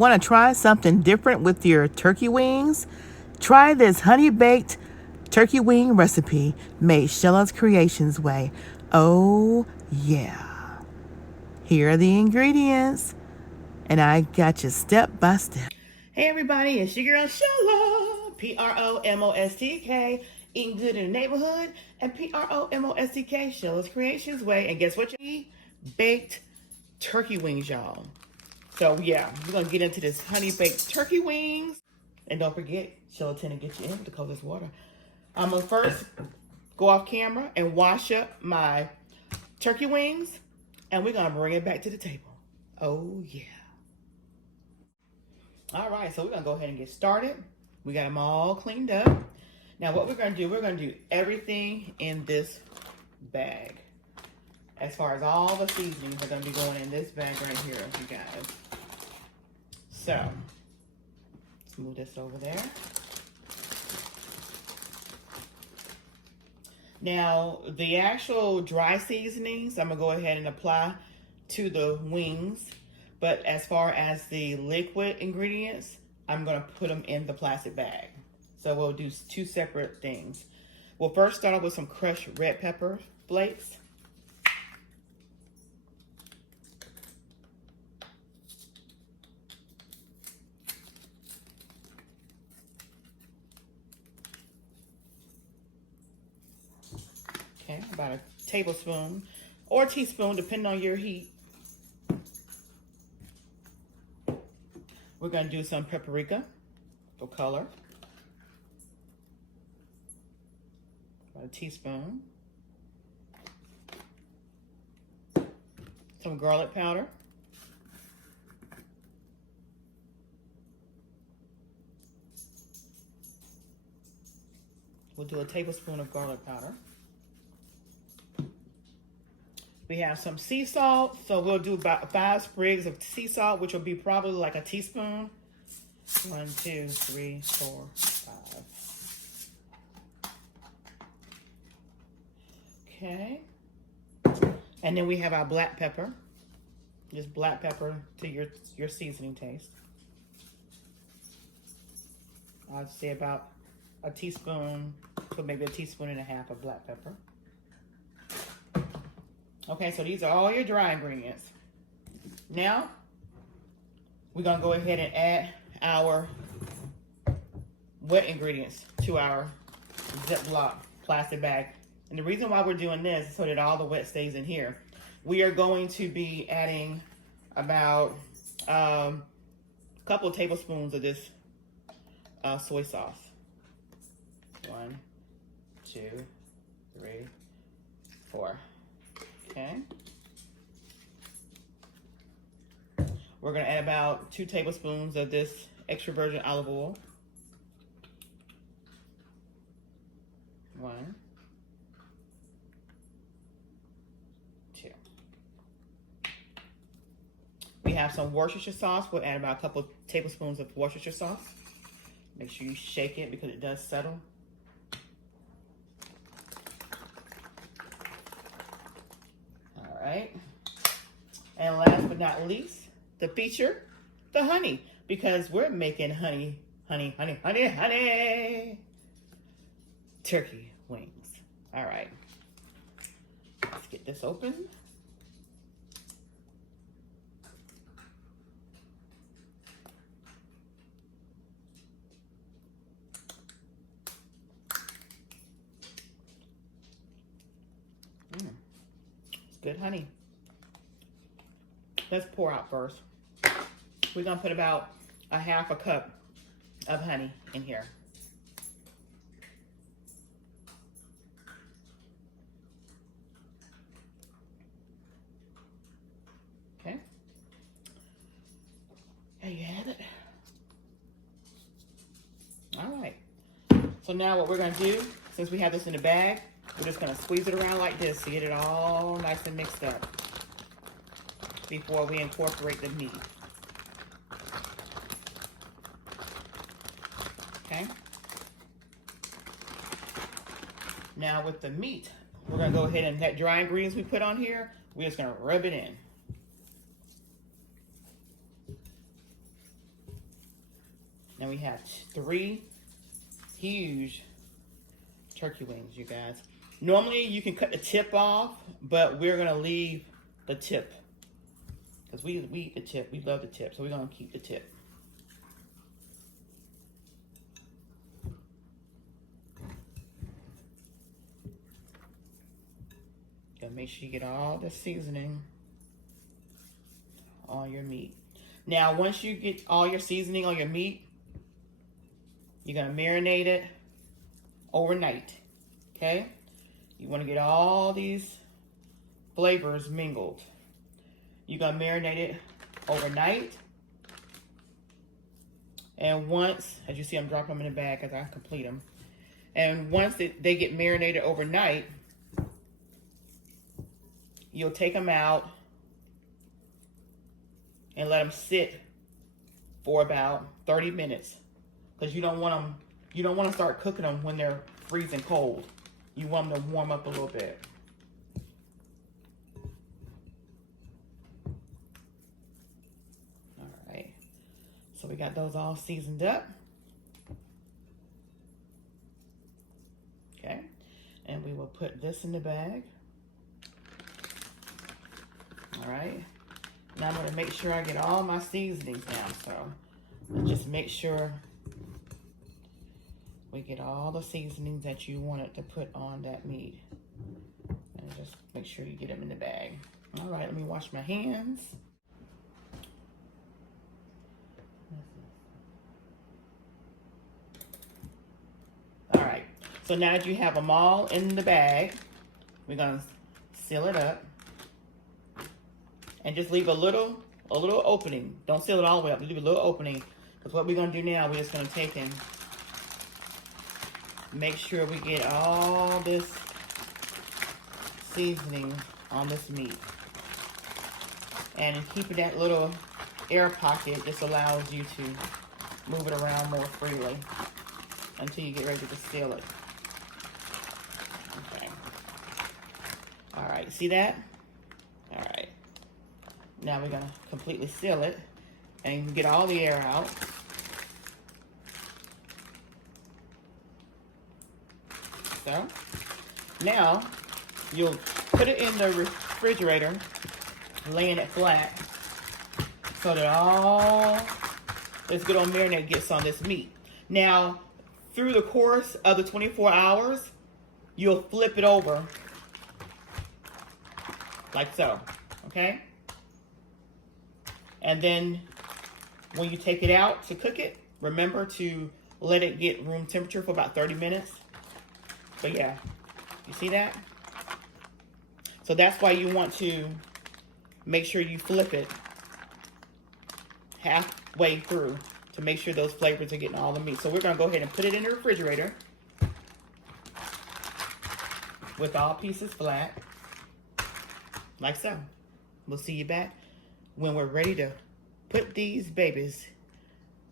Want to try something different with your turkey wings? Try this honey-baked turkey wing recipe made Sheila's Creations way. Oh, yeah. Here are the ingredients, and I got you step by step. Hey, everybody, it's your girl Sheila, PromoSTK, eating good in the neighborhood, and PromoSTK, Sheila's Creations way. And guess what? Baked turkey wings, y'all. So yeah, we're gonna get into this honey baked turkey wings. And don't forget, gelatin to get you in with the coldest water. I'm gonna first go off camera and wash up my turkey wings, and we're gonna bring it back to the table. Oh yeah. All right, so we're gonna go ahead and get started. We got them all cleaned up. Now what we're gonna do, we're gonna do everything in this bag. As far as all the seasonings are gonna be going in this bag right here, you guys. So, let's move this over there. Now, the actual dry seasonings, I'm gonna go ahead and apply to the wings. But as far as the liquid ingredients, I'm gonna put them in the plastic bag. So we'll do two separate things. We'll first start off with some crushed red pepper flakes. Okay, about a tablespoon or a teaspoon, depending on your heat. We're gonna do some paprika for color. About a teaspoon. Some garlic powder. We'll do a tablespoon of garlic powder. We have some sea salt, so we'll do about 5 sprigs of sea salt, which will be probably like a teaspoon. 1, 2, 3, 4, 5. Okay. And then we have our black pepper. Just black pepper to your seasoning taste. I'd say about a teaspoon, so maybe a teaspoon and a half of black pepper. Okay, so these are all your dry ingredients. Now, we're gonna go ahead and add our wet ingredients to our Ziploc plastic bag. And the reason why we're doing this is so that all the wet stays in here. We are going to be adding about a couple of tablespoons of this soy sauce. 1, 2, 3, 4. Okay. We're going to add about 2 tablespoons of this extra virgin olive oil. 1, 2. We have some Worcestershire sauce. We'll add about a couple tablespoons of Worcestershire sauce. Make sure you shake it because it does settle. All right. And last but not least, the feature, the honey, because we're making honey turkey wings. All right. Let's get this open. Good honey. Let's pour out first. We're gonna put about a half a cup of honey in here. Okay. There you have it. All right. So now what we're gonna do, since we have this in the bag, we're just gonna squeeze it around like this to get it all nice and mixed up before we incorporate the meat. Okay. Now with the meat, we're gonna go ahead and that dry ingredients we put on here, we're just gonna rub it in. Now we have 3 huge turkey wings, you guys. Normally you can cut the tip off, but we're gonna leave the tip because we eat the tip. We love the tip, so we're gonna keep the tip. Gotta make sure you get all the seasoning on your meat. Now, once you get all your seasoning on your meat, you're gonna marinate it overnight, okay? You wanna get all these flavors mingled. You're gonna marinate it overnight. And once, as you see, I'm dropping them in the bag as I complete them. And once they get marinated overnight, you'll take them out and let them sit for about 30 minutes. Because you don't want to start cooking them when they're freezing cold. You want them to warm up a little bit. All right. So we got those all seasoned up. Okay. And we will put this in the bag. All right. Now I'm going to make sure I get all my seasonings down. So let's just make sure we get all the seasonings that you wanted to put on that meat. And just make sure you get them in the bag. All right, let me wash my hands. All right, so now that you have them all in the bag, we're gonna seal it up. And just leave a little opening. Don't seal it all the way up, leave a little opening. Because what we're gonna do now, we're just gonna take and make sure we get all this seasoning on this meat. And keeping that little air pocket just allows you to move it around more freely until you get ready to seal it. Okay. All right, see that? All right. Now we're gonna completely seal it and get all the air out. So now you'll put it in the refrigerator, laying it flat, so that all this good old marinade gets on this meat. Now, through the course of the 24 hours, you'll flip it over like so, okay? And then when you take it out to cook it, remember to let it get room temperature for about 30 minutes. But yeah, you see that? So that's why you want to make sure you flip it halfway through to make sure those flavors are getting all the meat. So we're gonna go ahead and put it in the refrigerator with all pieces flat, like so. We'll see you back when we're ready to put these babies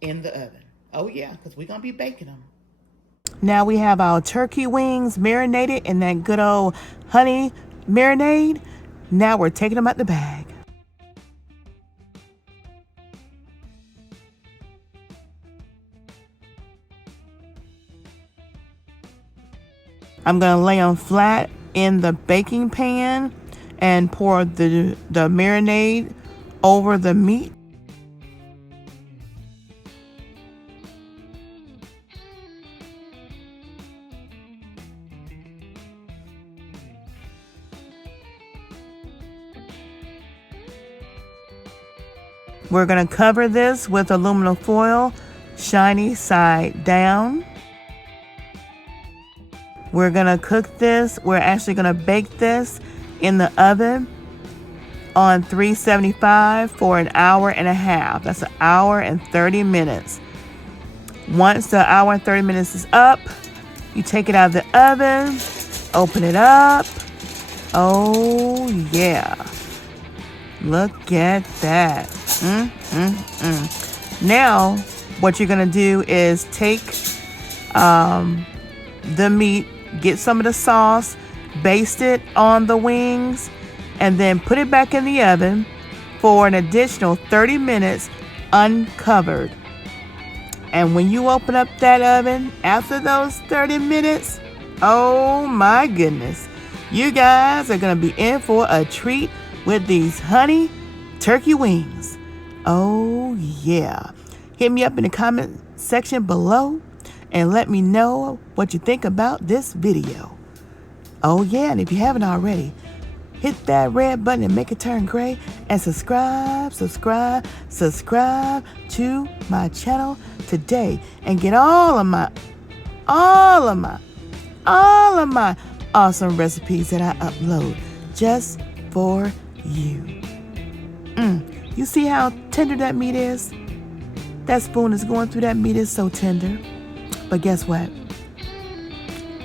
in the oven. Oh yeah, because we're gonna be baking them. Now we have our turkey wings marinated in that good old honey marinade. Now we're taking them out the bag. I'm gonna lay them flat in the baking pan and pour the marinade over the meat. We're going to cover this with aluminum foil, shiny side down. We're going to cook this. We're actually going to bake this in the oven on 375 for an hour and a half. That's an hour and 30 minutes. Once the hour and 30 minutes is up, you take it out of the oven, open it up. Oh, yeah. Look at that. Now, what you're going to do is take the meat, get some of the sauce, baste it on the wings, and then put it back in the oven for an additional 30 minutes uncovered. And when you open up that oven after those 30 minutes, oh my goodness, you guys are going to be in for a treat with these honey turkey wings. Oh yeah. Hit me up in the comment section below and let me know what you think about this video. Oh yeah, and if you haven't already, hit that red button and make it turn gray and subscribe to my channel today and get all of my awesome recipes that I upload just for you. You see how tender that meat is? That spoon is going through that meat, is so tender. But guess what?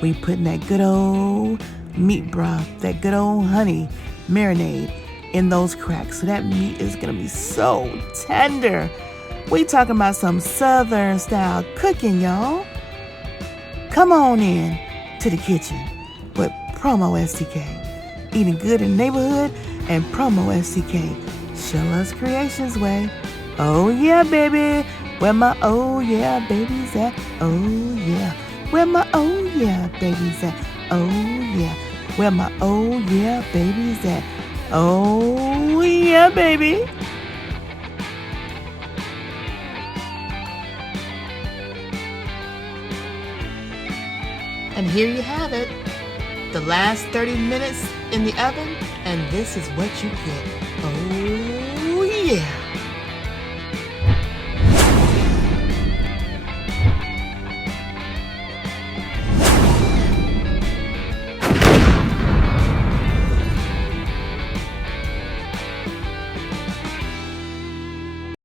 We putting that good old meat broth, that good old honey marinade in those cracks. So that meat is going to be so tender. We talking about some Southern style cooking, y'all. Come on in to the kitchen with PromoSTK. Eating good in the neighborhood and PromoSTK. Show us creations way. Oh yeah, baby. Where my oh yeah babies at? Oh yeah. Where my oh yeah babies at? Oh yeah. Where my oh yeah babies at? Oh yeah, baby. And here you have it. The last 30 minutes in the oven, and this is what you get. Oh yeah.